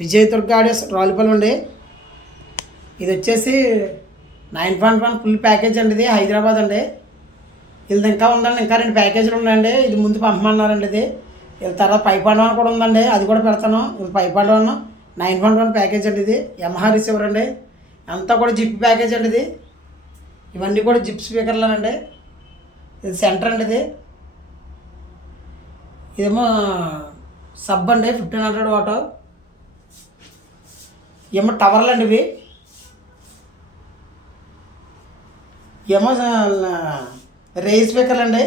Vijay Durga audios Ravulapalli అండి. ఇది వచ్చేసి 9.1 ఫుల్ ప్యాకేజ్ అండి. ఇది హైదరాబాద్ అండి. వీళ్ళది ఇంకా ఉందండి, ఇంకా 2 ప్యాకేజీలు ఉన్నాయండి. ఇది ముందు పంపమన్నారండి. ఇది వీళ్ళ తర్వాత 5.1 కూడా ఉందండి, అది కూడా పెడతాను. ఇది 5.1 9.1 ప్యాకేజ్ అండి. ఇది యమహా రిసీవర్ అండి. అంతా కూడా జిప్ ప్యాకేజ్ అండి. ఇది ఇవన్నీ కూడా జిప్ స్పీకర్లేనండి. ఇది సెంటర్ అండి. ఇదేమో సబ్ అండి, 1500 వాట్. ఏమో టవర్లు అండి. ఇవి ఏమో రేజ్ స్పీకర్లు అండి.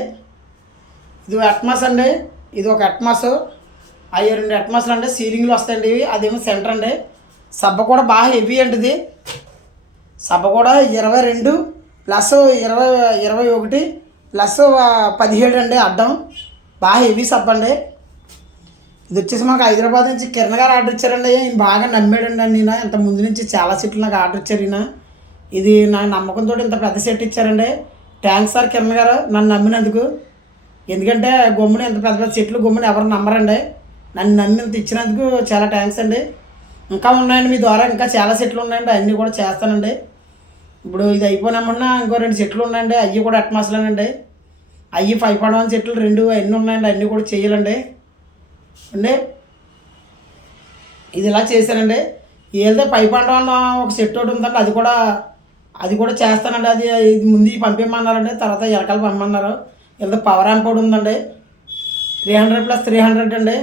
ఇది అట్మాస్ అండి. ఇది ఒక అట్మాస్, అవి 2 అట్మాస్లు అండి. సీలింగ్లు వస్తాయండి ఇవి. అదేమో సెంటర్ అండి. సబ్బ కూడా బాగా హెవీ అండి. ఇది సబ్బ కూడా 22 ప్లస్ 21 ప్లస్ 17 అండి అడ్డం. బాగా హెవీ సబ్బ అండి. ఇది వచ్చేసి మాకు హైదరాబాద్ నుంచి కిరణ్ గారు ఆర్డర్ ఇచ్చారండి. ఈయన బాగా నమ్మాడండి. నేను ఇంత ముందు నుంచి చాలా సెట్లు నాకు ఆర్డర్ ఇచ్చారు ఈయన. ఇది నా నమ్మకంతో ఇంత పెద్ద సెట్ ఇచ్చారండి. థ్యాంక్స్ సార్ కిరణ్ గారు, నన్ను నమ్మినందుకు. ఎందుకంటే గమ్మున ఇంత పెద్ద పెద్ద సెట్లు గమ్మున ఎవరు నమ్మరండి. నన్ను నమ్మి ఇంత ఇచ్చినందుకు చాలా థ్యాంక్స్ అండి. ఇంకా ఉన్నాయండి మీ ద్వారా, ఇంకా చాలా సెట్లు ఉన్నాయండి. అన్నీ కూడా చేస్తానండి. ఇప్పుడు ఇది అయిపోయినామన్నా ఇంకో 2 సెట్లు ఉన్నాయండి. అవి కూడా అట్మాస్లోనండి. అవి 5.1 సెట్లు 2 అన్నీ ఉన్నాయండి. అన్నీ కూడా చేయాలండి అండి. ఇది ఇలా చేశానండి. ఏదో 5.1 ఒక సెట్ ఒకటి ఉందండి, అది కూడా చేస్తానండి. అది ఇది ముందు పంపించమన్నారండి, తర్వాత ఎలకలు పంపమన్నారు. ఏదో పవర్ యాంప్ కూడా ఉందండి. 300 ప్లస్ 300 అండి.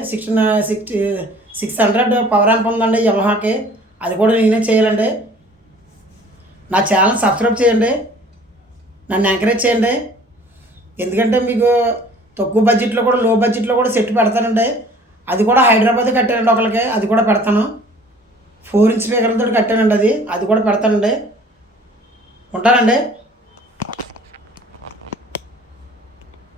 600 పవర్ యాంప్ ఉందండి యమహాకి. అది కూడా నేనే చేయాలండి. నా ఛానల్ సబ్స్క్రైబ్ చేయండి, నన్ను ఎంకరేజ్ చేయండి. ఎందుకంటే మీకు తక్కువ బడ్జెట్లో కూడా, లో బడ్జెట్లో కూడా సెట్ పెడతానండి. అది కూడా హైదరాబాద్ కట్టానండి ఒకరికి, అది కూడా పెడతాను. 4 ఇంచ్ స్పీకర్లతో కట్టానండి. అది కూడా పెడతానండి. ఉంటానండి.